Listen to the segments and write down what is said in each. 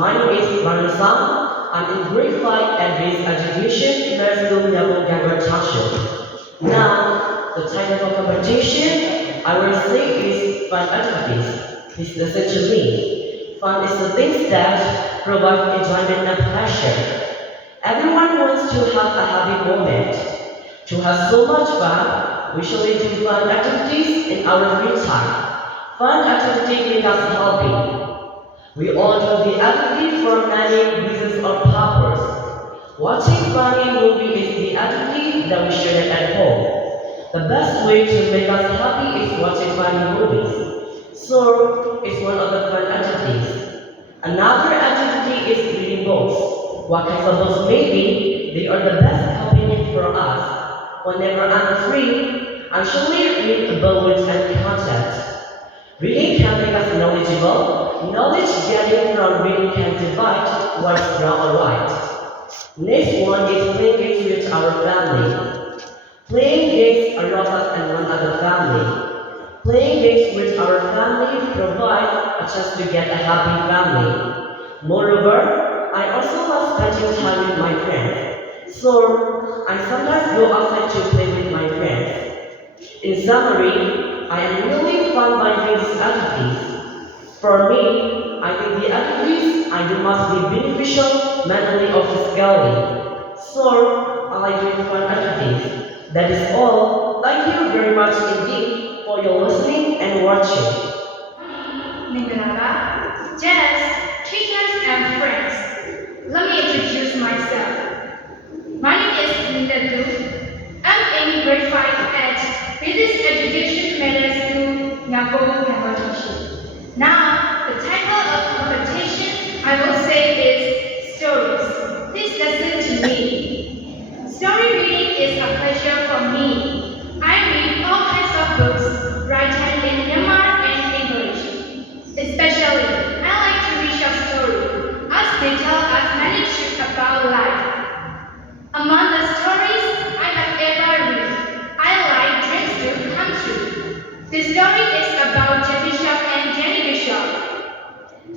My name is Vanessa. I'm in grade 5 and with education Mersum Yabo Gagar Township. Now, the title of competition I will say is fun activities. Please listen to me. Fun is the things that provide enjoyment and pleasure. Everyone wants to have a happy moment. To have so much fun, we usually do fun activities in our free time. Fun activity make us happy. We all do the activity for many reasons or purpose. Watching funny movie is the activity that we share at home. The best way to make us happy is watching funny movies. So, it's one of the fun activities. Another activity is reading books. What kinds of books maybe? They are the best companion for us. Whenever I'm free, I usually read a book with any content. Reading can make us knowledgeable. Knowledge gathered from reading can divide what's wrong or right. Next one is playing games with our family. Playing games allows us and one other family. Playing games with our family provides a chance to get a happy family. Moreover, I also love spending time with my friends. So, I sometimes go outside to play with my friends. In summary, I am really fun by doing these activities. For me, I think the activities I do must be beneficial mentally or physically. So, I like doing fun activities. That is all. Thank you very much indeed for your listening and watching. Minganaba, Jazz, teachers and friends. Let me introduce myself. My name is Linda Lu. I'm in grade 5 at Business Education Matters School, Nyabo, Township. Now, the title of competition I will say is stories. Please listen to me. Story reading is a pleasure for me. I read all kinds of books, written in Myanmar and English. Especially, I like to read short stories, as they tell us many truths about life. Among the stories I have ever read, I like Dreams Do Come True. The story is about Jenny Bishop and Jenny Bishop.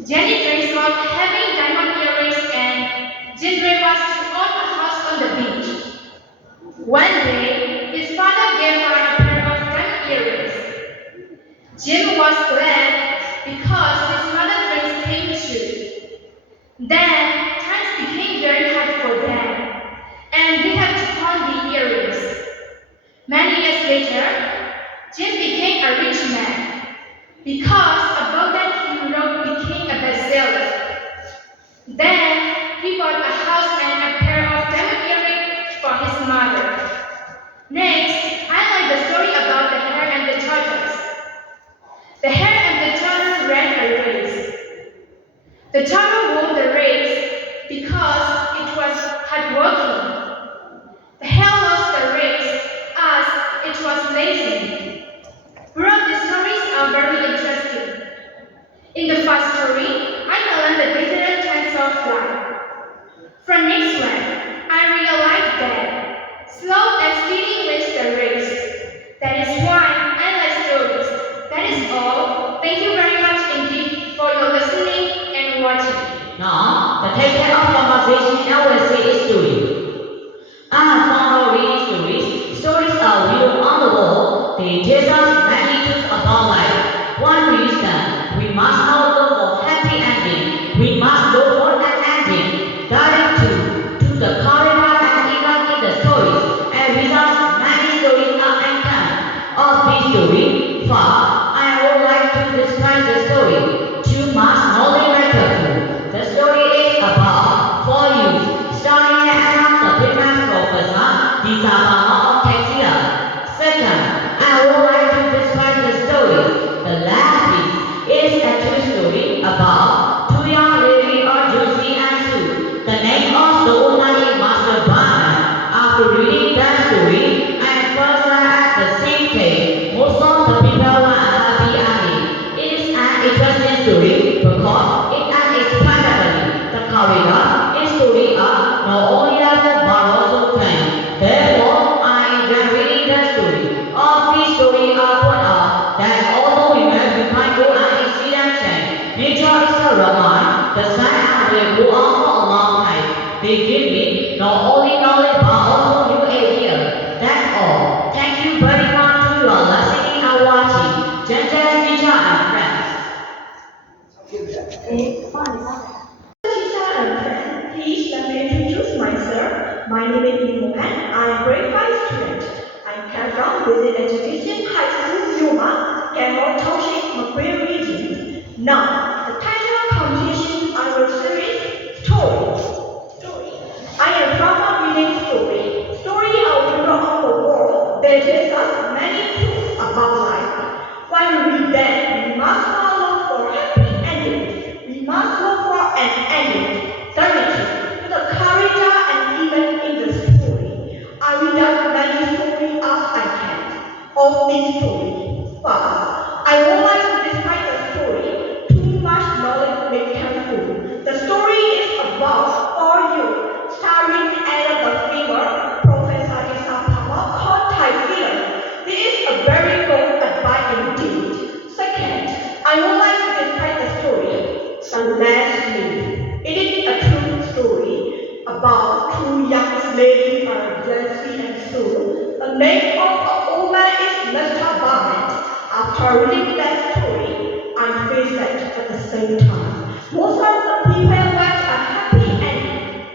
Jenny dreams of having diamond earrings and Jenny was to own a house on the beach. One day, his father gave her a pair of diamond earrings. Jim was glad because his mother's dreams came true. Then, times became very hard for them, and they had to pawn the earrings. Many years later, Jim became a rich man because a book that he wrote became a bestseller. Then, he bought a house and a pair of diamond earrings for his mother. Next, I like the story about the hare and the tortoise. The hare and the turtle ran a race. The turtle won the race because it was hardworking. The hare lost the race as it was lazy. Both the stories are very interesting. In the first story, I learned the different types of life. From next one, I realized that slow and steady wins the race. That is why I like stories. That is all. Thank you very much indeed for your listening and watching. Now, the title of conversation I will say is story. I have found reading stories. Stories are written on the wall. They teach us many truths about life. One reason, we must not look for happy ending. We must look for an ending. Direct to the corridor and even in the stories. And with us, many stories are encountered. Of this story, first, I would like to describe the story. Too much knowledge matters. The story is about 4 youths starring around the famous professor Disabama of Texas. Second, I would like to describe the story. The last piece is a true story about 2 young ladies or Josie and Sue. The name of the woman is Master Barn. After reading that story, I first at the same time. Most of the people want a happy ending. It is an interesting story because it unexpectedly the corridor is story are not only level but also kind. Therefore, I enjoy reading the story. All these stories are point out that although we may find go and accident change, nature is a romance, the sun and They give me not only knowledge but also new ideas. That's all. Thank you very much to your listening and watching. Teacher and friends. Teacher and friends, please let me introduce myself. My name is Mohan. I am grade 5 student. I came from Visit Education High School, Yuma, Kenmore Township, Macquarie region. Now, the title of competition our series Story. I am from a reading story. Story are written on the wall that tells us many truths about life. While we read them, we must not look for happy ending. We must look for an ending. Direction to the character and even in the story. I read out many stories as I can of this story. First, I would like to describe the story. Too much knowledge may become fool. The story is about For You, starring Adam the Fever, Professor Isapama called Thai Fear. This is a very good advice indeed. Second, I would like to describe the story, The Last Leaf. It is a true story about two young ladies, Jessie and Sue. The name of the woman is Mr. Barnett. After reading that story, I feel sad at the same time. Most of the people want a happy ending.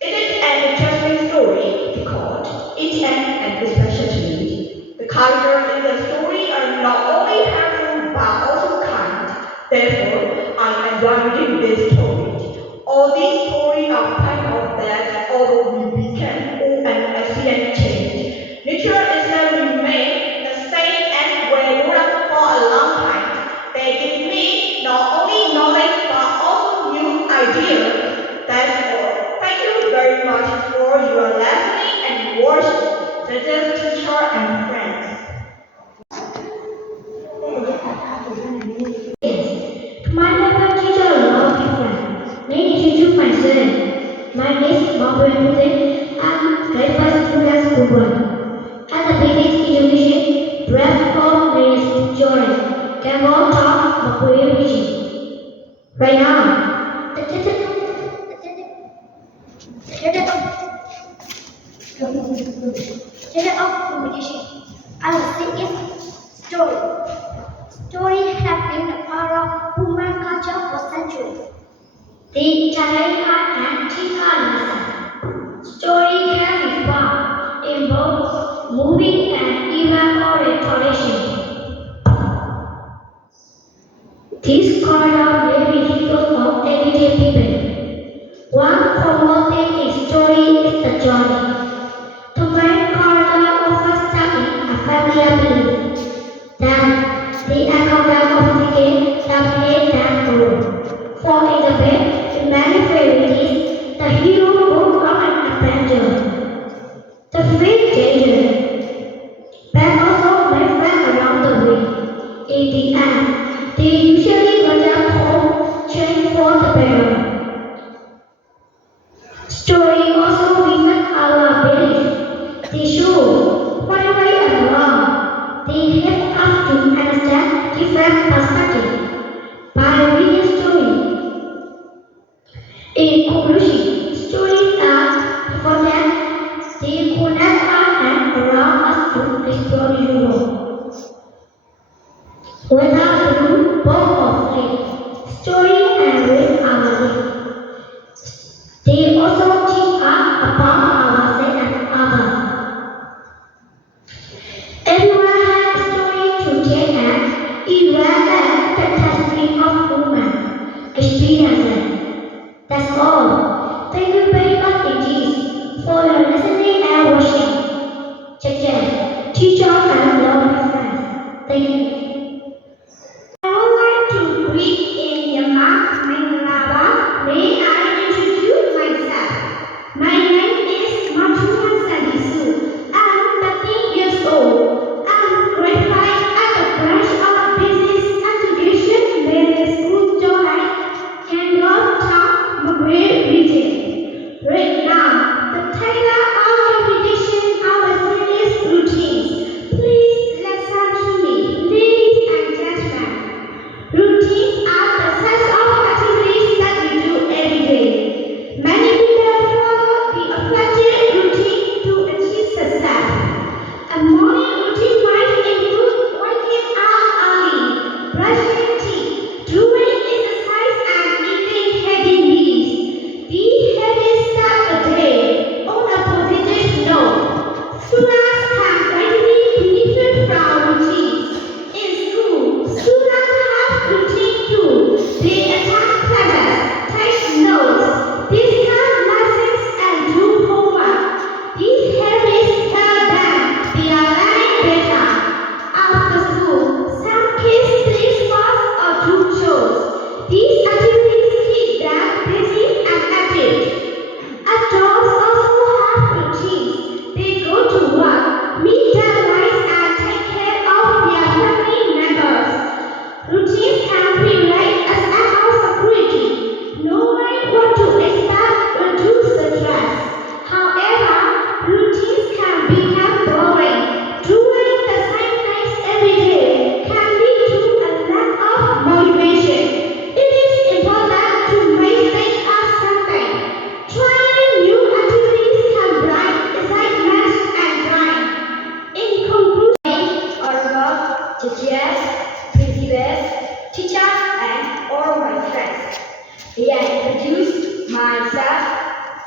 It is an interesting story because each end is special to me. The characters in the story are not only helpful but also kind. Therefore, I enjoy reading this story. All these stories are part of that, although we became old and accident change. Nature itself remains the same and will run for a long time. They give me not only knowledge but also new ideas. That's all. Thank you very much for your listening and worship, teachers, teacher, and friends. My neighbor teacher love my friend. Let me introduce myself. My name is Barbara Putin. I'm grade 5 student school. At the basic education, breath for Miss Joy. Kenmore Talk, Macquarie region. Right now, the title of competition. I will sing it story. Story have been a part of human culture for centuries. They challenge and teach us lessons. Story can be fun, involve moving and even oratory. This corridor may be difficult for everyday people. One promoting a story is the journey. The main corridor offers starting a familiar belief. Then, the encounter of the game that made them grow. For example, in many fairies, the hero goes on an adventure. The fate danger, but also make friends around the way. In the end, they usually return home, train for the better. Story also reason our beliefs. They show what right and wrong. They help us to understand different perspectives by reading stories. In conclusion, stories are important. They connect us and allow us to explore the world. Whether through book or flip, story enrich our life. They also teach us about ourselves and others. Everyone has a story to tell and even the testing of human experiences. That's all. Thank you very much indeed for your listening and watching. Teacher and lovely friends. Thank you. I would like to greet in Yamak Mangalaba. May I introduce myself? My name is Matuna Sadisu. I'm 13 years old. I'm grade 5 at the branch of business education middle school Jorai, Kenmore Town, Macquarie region. Right now, the title of competition our series routines. Please listen to me.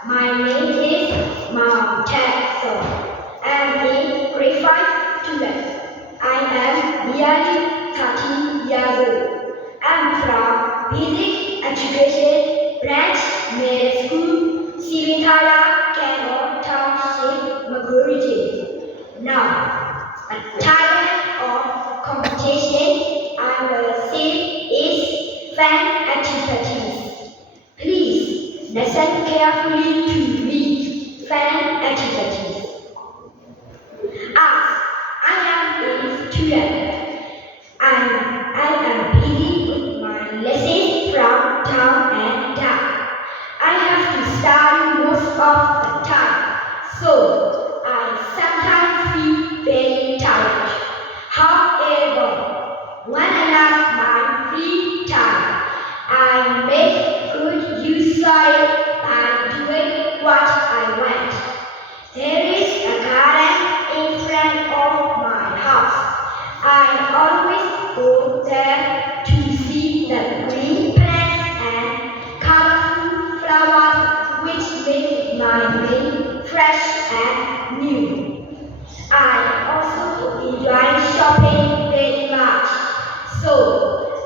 My name is Mom Taxo. I am in grade 5 student. I am nearly 13 years old. I am from Basic Education Branch Middle School, Sivintala, Kano Township, Maguriji. Now, a type of competition I will say is fan activities. Please listen carefully to me. Fan activities. As I am a student and I am busy with my lessons from time and time. I have to study most of the time, so I sometimes feel very tired. However, when I have my free time, I make good use of it by doing what I want. There is a garden in front of my house. I always go there to see the green plants and colorful flowers which make my day fresh and new. I also enjoy shopping very much, so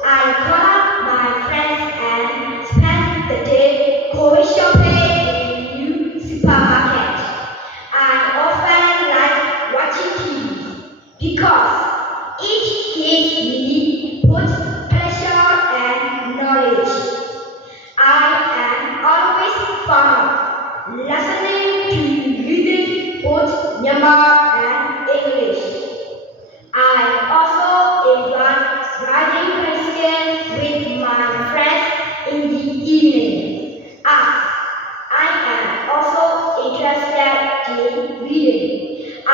I call my friends and spend the day going shopping in new supermarket. I often like watching TV because it gives me both pleasure and knowledge. I am always fond listening to music, both Myanmar and English. I also enjoy riding bicycle with my friends in the evening. I am also interested in reading. I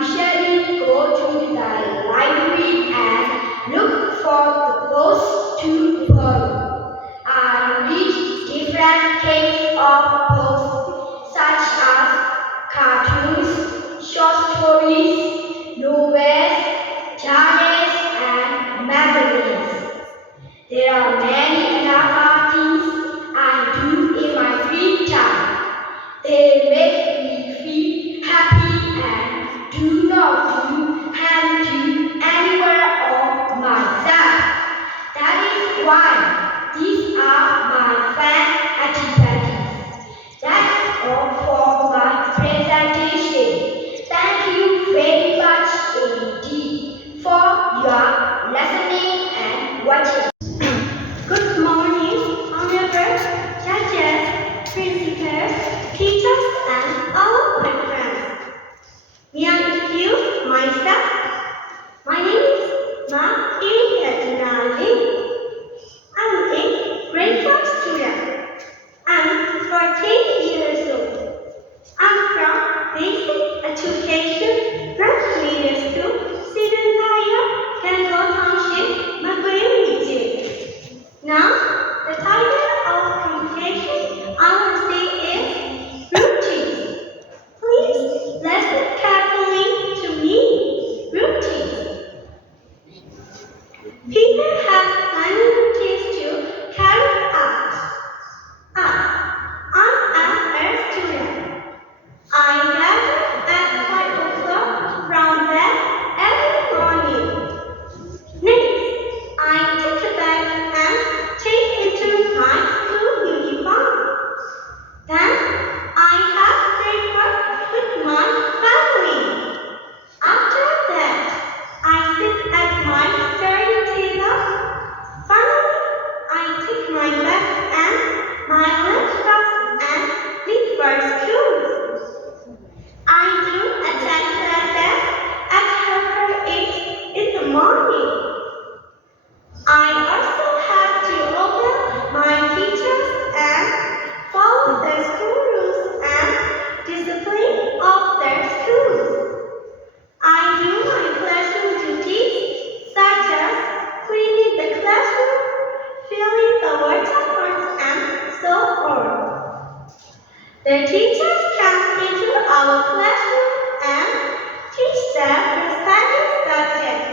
usually go to the library and look for the books to borrow. I read different kinds of books such as cartoons, short stories, novels, journals, and magazines. There are many other things I do in my free time. They make me feel happy and do not do harm to anyone or myself. That is why these are my fun activities. That's all for my presentation. Thank you very much indeed for your listening and watching. Good morning, honorable judges, principals, teachers, and all my friends. May I introduce myself? My name is Ma Ilya. I'm a grade 4 student. I'm 14 years old. I'm from Basic Education Branch Middle School, Sivintala, Kano Township, Maguriji. Now, the title of competition I will say is routine. Please listen carefully to me. Routine. People have many routines to carry out. I'm a student. I gather at 5 o'clock from bed every morning. Next, I take a bath and change into my school uniform. Then, I have breakfast with my family. After that, I sit at my study table. Finally, I take my bag and my lunchbox and leave for school. I do attend classes at 8:30 in the morning. I also have to obey my teachers and follow the school rules and discipline of their schools. I do my classroom duties such as cleaning the classroom, filling the water pots, and so on. The teachers come into our classroom and teach them the study subject.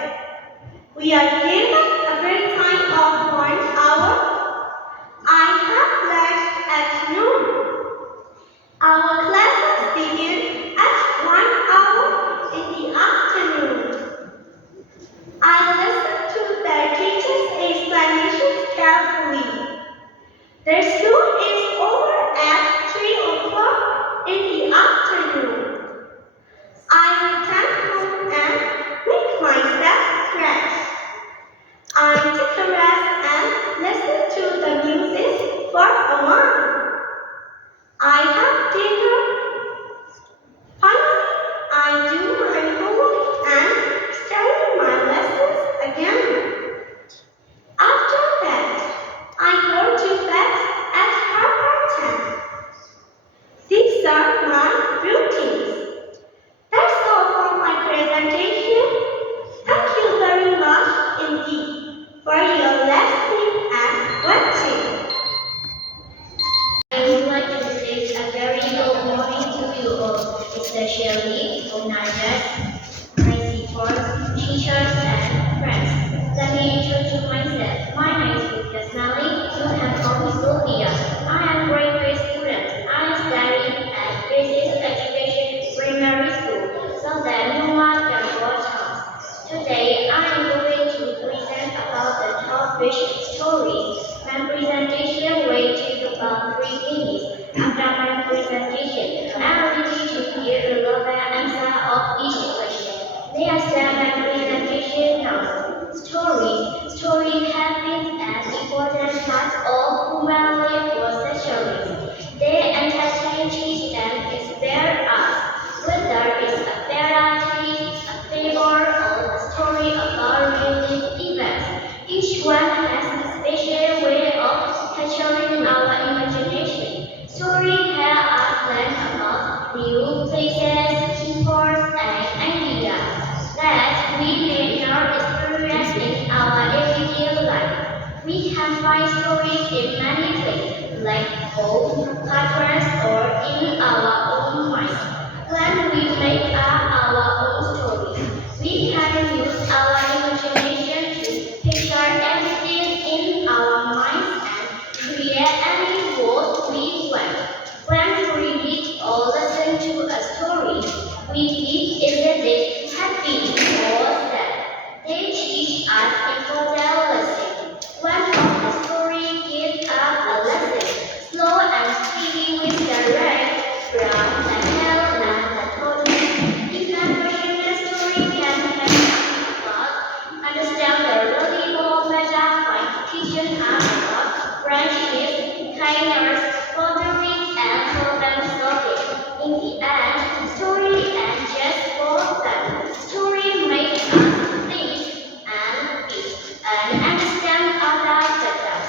We are given a break time of 1 hour. I have lunch at noon. especially organizers, principals, teachers, and friends. Let me introduce myself. My name is Lucas Nally. You can call me Sophia. I am a grade 3 student. I am studying at Basic Education Primary School, so that no one can watch us. Today, I am going to present about the topic stories. My presentation will take about 3 minutes. After my presentation, I am ready to give a verbal answer of each question. Let's start my presentation now. Stories have been an important part of human life for centuries. They entertain, teach, and inspire us. Whether it's a fairy tale, a fable, or a story about real events, each one has a special way of capturing our imagination. Stories help us learn about new places, people, and ideas that we may not experience in our everyday life. We can find stories in many places, like books, cartoons, or in our own minds. When we make up our own stories, we can use our imagination to picture everything in our minds and create any world we want. When we read or listen to a story, we feel either happy or sad. They teach us important lessons. One of the stories gives us a lesson, slow and steady with the red, brown, the hell, and the tortoise. Even version story can help us understand the really more better by teaching us about friendship, kindness, boundaries, and problem solving. In the end, story and just for fun. Story makes us think and feel and understand others better.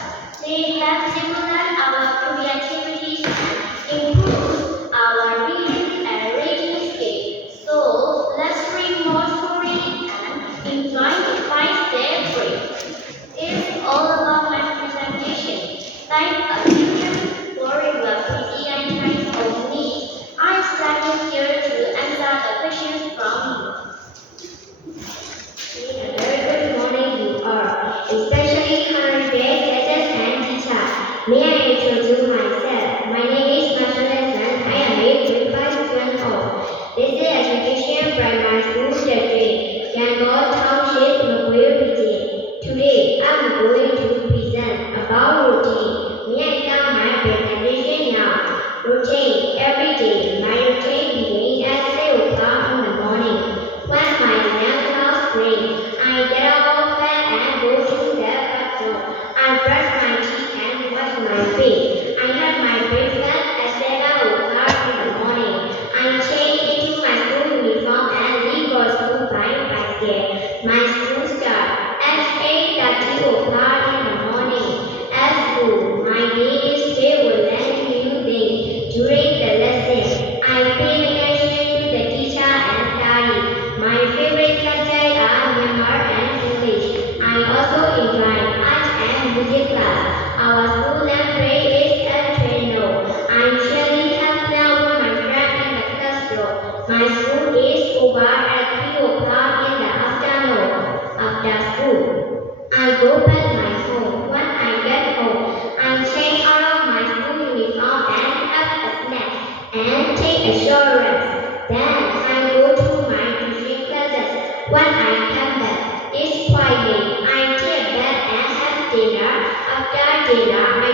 They help stimulate our creativity and improve our reading and reading skills. So let's read more stories and enjoy step free. It's all about my presentation. Thank a teacher for your busy and time of me. I'm standing here to answer the questions from you. A very good morning you all, especially current grade letters and teachers. May I introduce myself? My name is Marshall and I am a grade 5 student of Basic Education Primary School District, Yangon Township, Macquarie Region. Today, I'm going to present about routine. May I start my presentation now? Routine. Every day, my routine begins at 7 o'clock in the morning. When my alarm clock rings, I get up of bed and go to the bathroom. I brush my teeth and wash my face. I have my breakfast at 7 o'clock in the morning. I change into my school uniform and leave for school by basket. My school starts at 8:30 o'clock in the morning. At school, my day is filled with learning new things. During the lesson, I pay attention to the teacher and study. My favorite subjects are grammar and English. I also enjoy art and music class. Our school library is at piano. I usually have fun with my friends in the classroom. My school is over at 3 o'clock in the afternoon. After school, I go back my home. When I get home, I change out of my school uniform and have a snack and take a short rest. Then I go to my tuition classes. When I come back, it's quite late. I take a bath and have dinner. After dinner, I